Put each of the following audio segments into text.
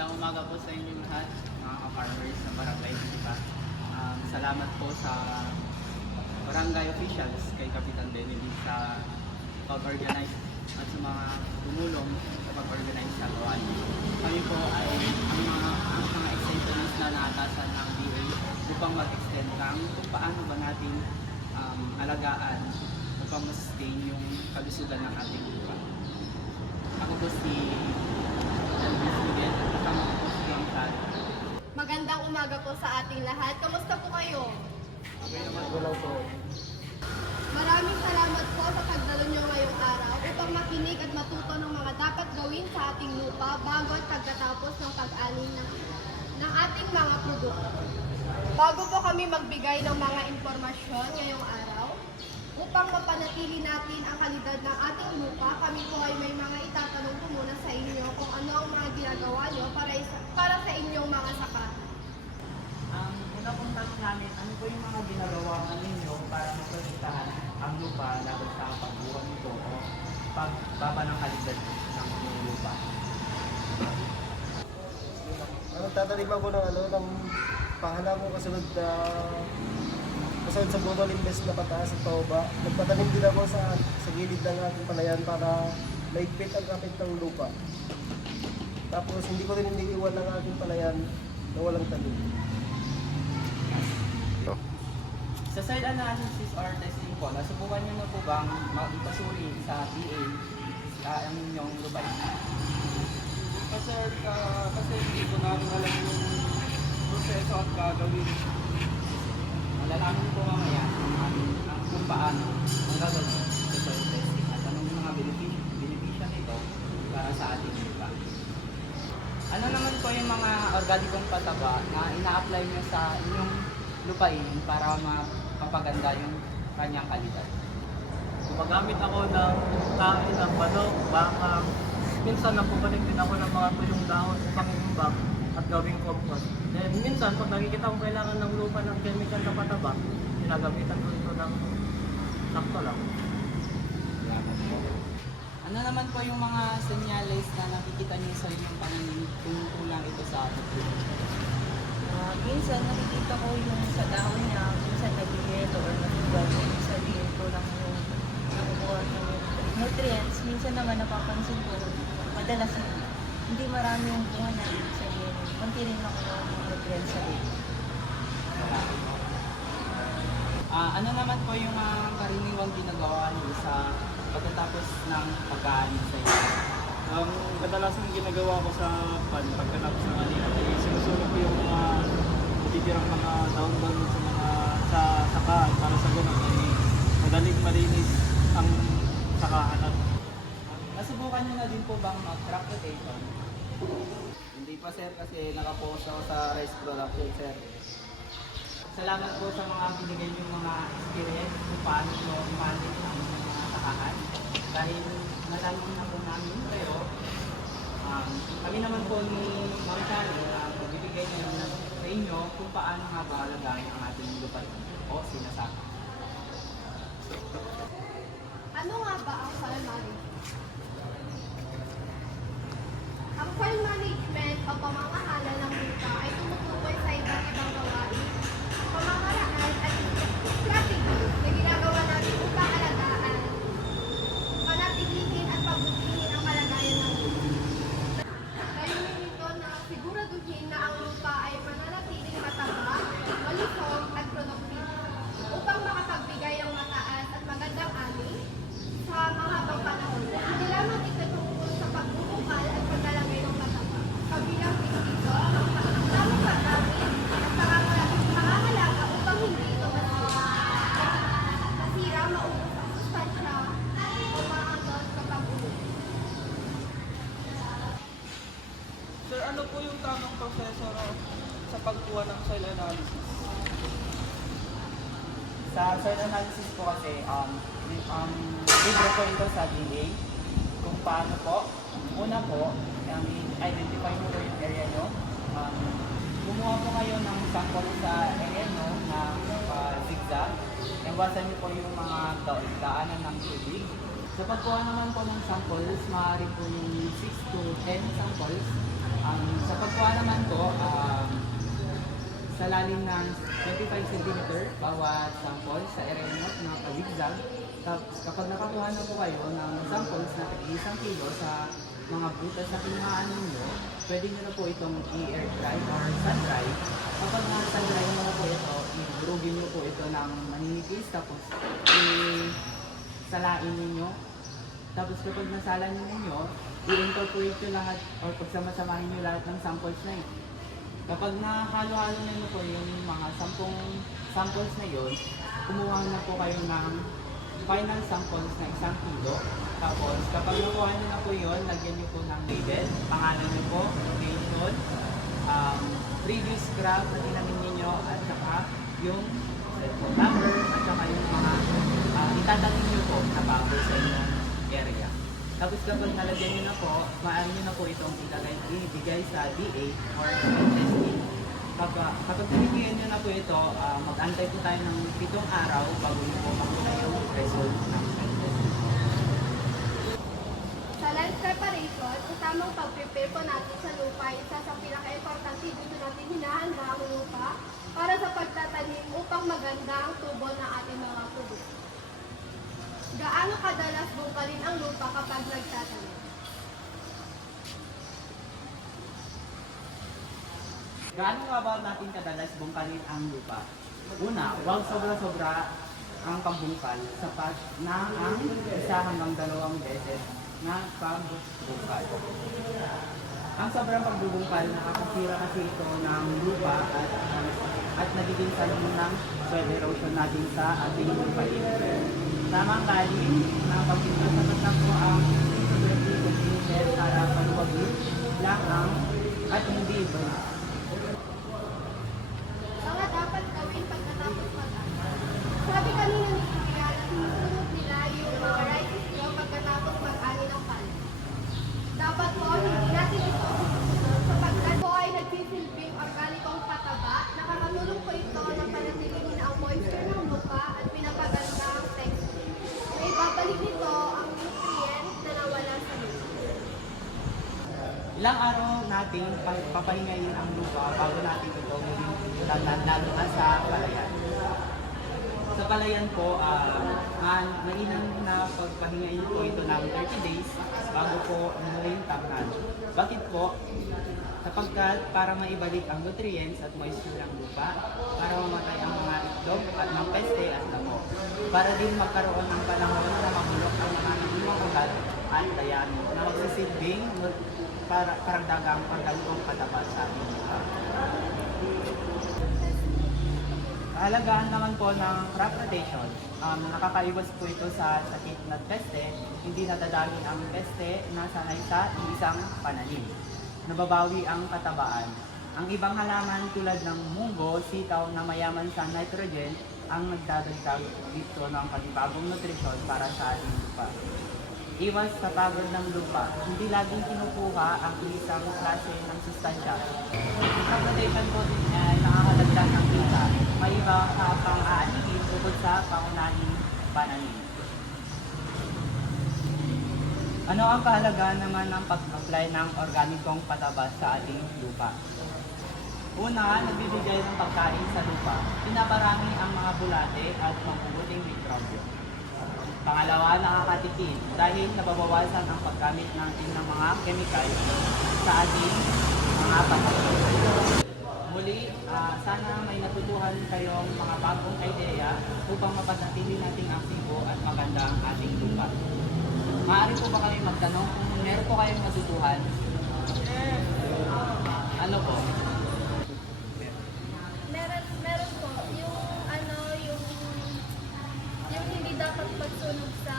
Magandang umaga po sa inyong lahat, mga ka-farmers sa Barangay Lipa. Salamat po sa barangay officials kay Kapitan Benedict sa pag-organize at sa mga tumulong sa pag-organize sa gawain. Kami po ay ang mga extensions na naatasan ng DA upang mag-extend lang kung paano ba natin alagaan upang ma-sustain yung kalusugan ng ating lupa. Ako po si Elvis Miguel at kasama ko po si Yangsan. Magandang umaga po sa ating lahat. Kamusta po kayo? Okay naman po lang po. Maraming salamat po sa pagdalo nyo ngayong araw upang makinig at matuto ng mga dapat gawin sa ating lupa bago at pagkatapos ng pag-ani ng ating mga produkto. Bago po kami magbigay ng mga impormasyon ngayong araw, upang mapanatili natin ang kalidad ng ating lupa, kami po ay may mga itatanong po muna sa inyo kung ano ang mga ginagawa nyo para sa inyong mga saka. Ang una pong tanong namin, ano po yung mga ginagawa ninyo para maprotektahan ang lupa laban sa pagbuwan nito o pagbaba ng kalidad ng lupa? Tataniman ko ng pahalang ko kasunod sa global invest na pataas at pababa. Nagpatanim din ako sa gilid ng ating palayan para maigpit ang kapit ng lupa. Tapos hindi ko rin iniiwan ng ating palayan na walang tanim. Sa soil analysis or testing po, nasubukan nyo na po bang ipasuri sa DA ang inyong lupa? Kasi hindi ko namin alam yung proseso at gagawin. Malalaman po mamaya kung paano ang gagawin sa soil testing at anong mga benepisyo nito para sa ating lupa. Ano naman po yung mga organikong pataba na ina-apply nyo sa inyong lupain para mapaganda yung kanyang kalidad? Gumagamit ako ng kain ng manok, baka. Minsan nagpupanik din ako ng mga tuyong dahon upang imbak at gawing compost. Then minsan pag nakikita kong kailangan ng lupa ng chemical na pataba, ginagamitan ko ito ng sakto lang. Ano naman po yung mga senyales na nakikita niyo sa inyong pananim kung kulang ito sa atin? Minsan nakikita ko yung sa dahon niya, minsan nag-yelo or natugal, minsan yung kulang yung nakukuha ng nutrients. Minsan naman napapansin ko, madalas hindi marami yung buwan na ibig sabihin. Kunti rin nakukuha ng nutrients sa loob. Ano naman po yung mga karaniwang ginagawa niyo sa pagkatapos ng pagkain sa inyo? Ang kadalasan ginagawa ko sa pagkatapos ng kanina ay sinusulog ko yung mga natitirang mga daon-daon sa sakahan para sa ganun ay madaling malinis ang sakahan at Nasubukan niyo na din po bang mag-crop rotation? hindi pa sir kasi nakapost ako sa rice production sir. Salamat po sa mga binigay niyong mga experience kung paano nyo i-manage ang mga sakahan. Dahil nalaman na po namin kayo, kami naman po ni Ma'am Shari magbibigay ngayon sa inyo kung paano nga ba alagayin ang ating lupa o sinasaka. Ano nga ba ang soil management? Ang soil management o pamamahala ng lupa ay tumutukoy sa iba't ibang gawain, pamamaraan at strategy na ginagawa natin upang alagaan, panatilihin at pagbutihin ang kalagayan ng lupa. Layunin nito na siguraduhin na ang lupa ay mananatiling mataba, malusog at produktibo upang makapagbigay ng mataas at magandang ani sa mahabang panahon. Hindi lamang ito tungkol sa pagbubukal at paglalagay ng mataba. Kabilang din dito ang tamang paggamit at pangangalaga upang hindi ito masira, maubos ang sustansya o maantos kapag ulo. Sir, ano po yung tamang proseso sa pagkuha ng soil analysis? Sa soil analysis po kasi, libre po ito sa DA kung paano po. Una po, i-identify mo po yung area nyo. Gumawa po kayo ng sample sa area nyo na zigzag. Iwasan nyo po yung mga daanan ng tubig. Sa pagkuha naman po ng samples, maaari po yung 6 to 10 samples. Sa pagkuha po, sa lalim ng 25 cm bawat sample sa area na pazigzag. Tapos kapag nakakuha na po kayo ng samples na 1 kilo sa mga butas na kinuhaan ninyo, pwede nyo na po itong i-air dry or sun dry. Kapag na-sun dry mo na po ito, idurugin nyo po ito ng maninipis, tapos salain ninyo. Tapos kapag nasalan ninyo, i-incorporate nyo lahat or pagsama-samahin nyo lahat ng samples na yun. Kapag nahalo-halo na nyo po yung mga 10 samples na yun, kumuha na po kayo ng final samples na 1 kilo. Tapos kapag nakuha nyo na po yun, lagyan nyo po ng label, pangalan nyo po, location, previous graph na tinamin ninyo, at saka yung cellphone number, at saka yung mga itatanim nyo po na bago sa inyong area. Tapos kapag nalagyan nyo na po, maan nyo na po itong ibigay sa DA or testing. Kapag pinigyan nyo na po ito, mag-antay po tayo ng 7 araw bago nyo po makita yung result ng testing. Sa land preparation, kasamang pag-prepare po natin sa lupa, isa sa pinaka-importante dito natin hinahanda ang lupa para sa pagtatanim upang maganda ang tubo ng ating mga produkto. Gaano kadalas bungkalin ang lupa kapag nagtatanim? Gaano nga ba natin kadalas bungkalin ang lupa? Una, huwag sobra-sobra ang pagbungkal sapat na ang 1 hanggang 2 beses na pagbungkal. Ang sobrang pagbubungkal nakakasira kasi ito ng lupa at nagiging salmo ng soil erosion natin sa ating lupa. Tamang lalim ng pagbungkal sa po ang 20 cm para paluwagin lang ang at hindi iba. Mga dapat gawin pagkatapos mag-aral. Sabi kanina ni Kuya na sinusunod nila yung mga rice straw pagkatapos mag-ani ng palay. Dapat po hindi natin ito susunod sapagkat po ay nagsisilbing organikong pataba. Nakakatulong po ito na panatilihin ang moisture ng lupa at pinapaganda ang texture. May babalik nito ang nutrients na nawala sa lupa. Ilang araw natin papahingayin ang lupa bago natin ito gawin lalo na sa palayan. Sa palayan po, mainam na pagpahingayin po ito ng 30 days bago po umuling tamnan. Bakit po? Sapagkat para maibalik ang nutrients at moisture ng lupa, para mamatay ang mga itlog at ng peste at damo. Para din magkaroon ng panahon na mahulog ang mga ibang ugat at dayami na magsisilbing para karagdagang pagdalutong pataba sa ating lupa. Kahalagaan naman po ng crop rotation. Nakakaiwas po ito sa sakit na peste, hindi nadadami ang peste na sanay sa isang pananim. Nababawi ang katabaan. Ang ibang halaman tulad ng munggo, sitaw na mayaman sa nitrogen ang nagdadagdag dito ng panibagong nutrisyon para sa ating lupa. Iwas sa pagod ng lupa. Hindi laging kinukuha ang isang klase ng sustansya. Ang rotation po ay nakakadagdag ng kita. May iba pang aanigin tungkol sa pangunahing pananim. Ano ang kahalagahan naman ng pag-apply ng organikong pataba sa ating lupa? Una, nagbibigay ng pagkain sa lupa. Pinaparami ang mga bulate at mabubuting mikrobyo. Pangalawa, nakakatipid dahil nababawasan ang paggamit natin ng mga kemikal sa ating mga pananim. Muli, sana may natutuhan kayong mga bagong idea upang mapanatili nating aktibo at maganda ang ating lupa. Maaari po ba kami magtanong kung meron po kayong natutuhan? Ano po? Meron po yung hindi dapat pagsunog sa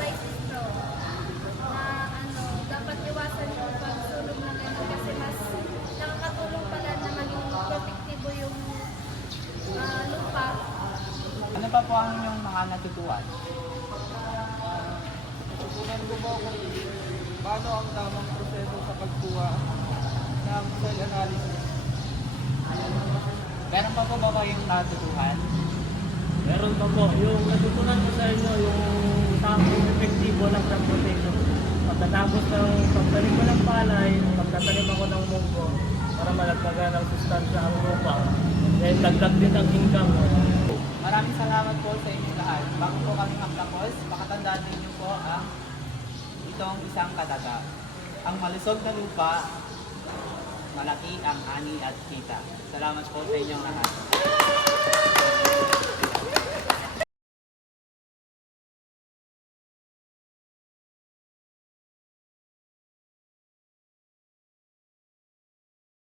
rice straw na dapat iwasan yung pagsunog na gano'n kasi mas nakakatulong pala na maging protektibo yung lupa. Ano pa po ang inyong mga natutuhan? Tutunan ko po kung paano ang tamang proseso sa pagkuha ng soil analysis. Meron pa po ba kayong natutuhan? Meron pa po, yung natutunan ko sa inyo, yung tamang epektibo ng crop rotation. Pagkatapos ng pagtanim ko ng palay, pagtatanim ako ng munggo, malagdagan ng sustansya ang lupa. Then dagdag din ang income mo. Maraming salamat po sa inyong lahat. Bago po kami magtapos, pakatandaan ninyo po ang itong isang kataga. Ang malusog na lupa, malaki ang ani at kita. Salamat po sa inyong lahat.